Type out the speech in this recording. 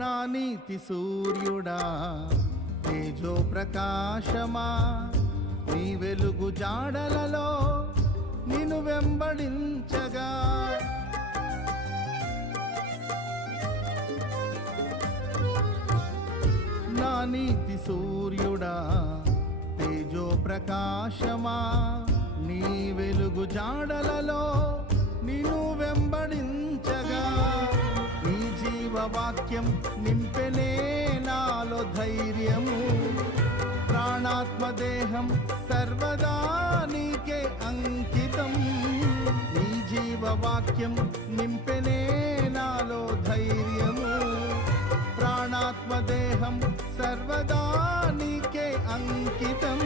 నా నీతి సూర్యుడా తేజో ప్రకాశమా, నీ వెలుగు జాడలలో నిన్ను వెంబడించగా. నా నీతి సూర్యుడా తేజో ప్రకాశమా, నీ వెలుగు జాడలలో నిన్ను వెంబడించగా. నీ జీవవాక్యం నింపెనే నాలో ధైర్యము, ప్రాణాత్మదేహం సర్వదా నీకే అంకితం. నీ జీవవాక్యం నింపెనే నాలో ధైర్యము, ప్రాణాత్మదేహం సర్వదా నీకే అంకితం.